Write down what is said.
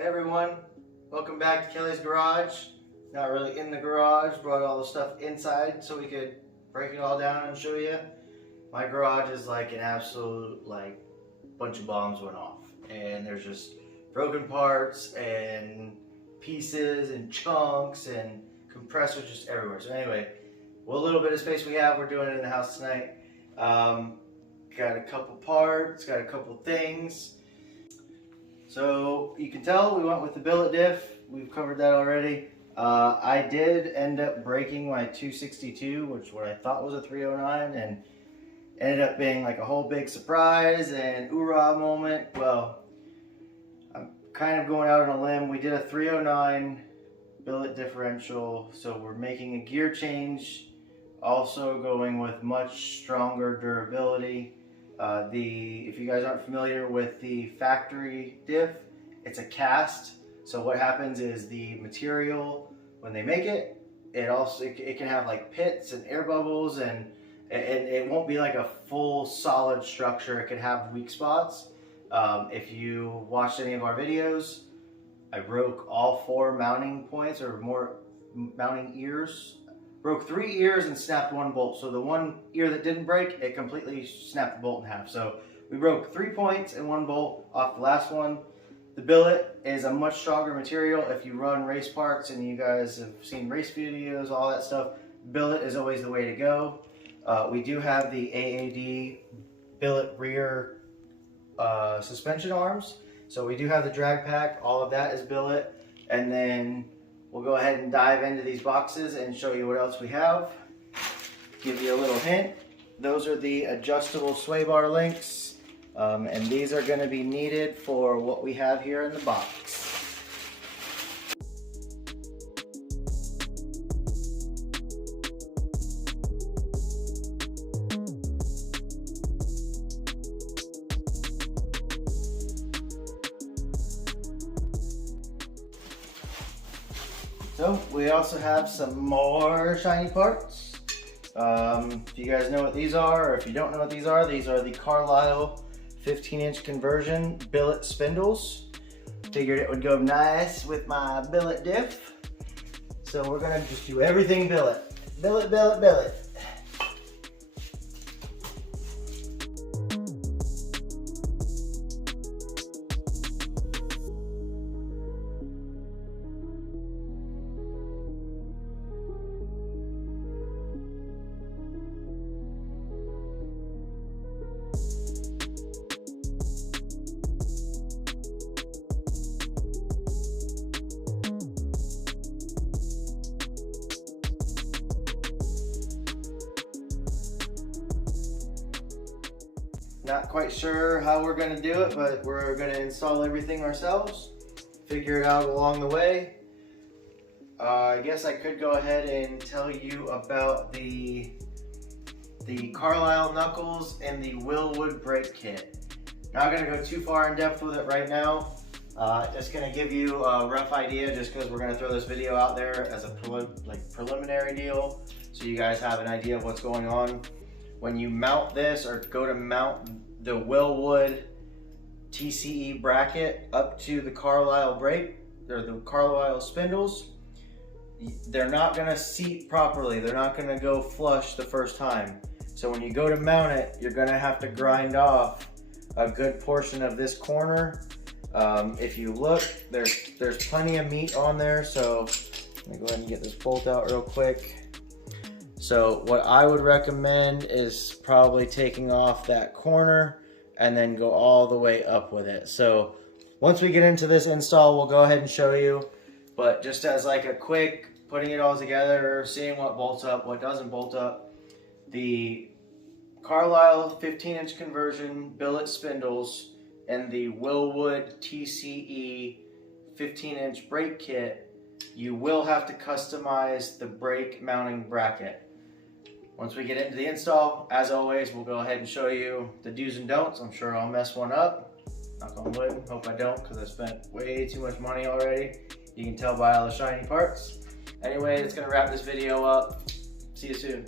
Hey everyone, welcome back to Kelly's garage. Not really in the garage, brought all the stuff inside so we could break it all down and show you. My garage is like an absolute bunch of bombs went off, and there's just broken parts and pieces and chunks and compressors just everywhere. So anyway, what little bit of space we have, we're doing it in the house tonight. Got a couple parts, got a couple things. So you can tell we went with the billet diff. We've covered that already. I did end up breaking my 262, which what I thought was a 309, and ended up being like a whole big surprise and hoorah moment. Well, I'm kind of going out on a limb. We did a 309 billet differential, so we're making a gear change, also going with much stronger durability. If you guys aren't familiar with the factory diff, it's a cast. So what happens is the material, when they make it, it can have like pits and air bubbles, and it won't be like a full solid structure. It could have weak spots. If you watched any of our videos, I broke all 4 mounting points or more mounting ears. Broke 3 ears and snapped 1 bolt. So the 1 ear that didn't break, it completely snapped the bolt in half. So we broke 3 points and 1 bolt off the last one. The billet is a much stronger material. If you run race parts and you guys have seen race videos, all that stuff, billet is always the way to go. We do have the AAD billet rear suspension arms. So we do have the drag pack. All of that is billet. And then we'll go ahead and dive into these boxes and show you what else we have. Give you a little hint. Those are the adjustable sway bar links, and these are going to be needed for what we have here in the box. So we also have some more shiny parts. If you guys know what these are, or if you don't know what these are the Carlisle 15-inch conversion billet spindles. Figured it would go nice with my billet diff. So we're gonna just do everything billet. Billet, billet, billet. Not quite sure how we're going to do it, but we're going to install everything ourselves, figure it out along the way. I guess I could go ahead and tell you about the Carlisle knuckles and the Wilwood brake kit. Not going to go too far in depth with it right now. Just going to give you a rough idea, just because we're going to throw this video out there as a preliminary deal, so you guys have an idea of what's going on. When you mount this, or go to mount the Wilwood TCE bracket up to the Carlisle brake, or the Carlisle spindles, they're not gonna seat properly. They're not gonna go flush the first time. So when you go to mount it, you're gonna have to grind off a good portion of this corner. If you look, there's plenty of meat on there. So let me go ahead and get this bolt out real quick. So what I would recommend is probably taking off that corner and then go all the way up with it. So once we get into this install, we'll go ahead and show you. But just as like a quick putting it all together, seeing what bolts up, what doesn't bolt up, the Carlisle 15-inch conversion billet spindles and the Wilwood TCE 15-inch brake kit, you will have to customize the brake mounting bracket. Once we get into the install, as always, we'll go ahead and show you the do's and don'ts. I'm sure I'll mess one up. Knock on wood. Hope I don't, because I spent way too much money already. You can tell by all the shiny parts. Anyway, it's going to wrap this video up. See you soon.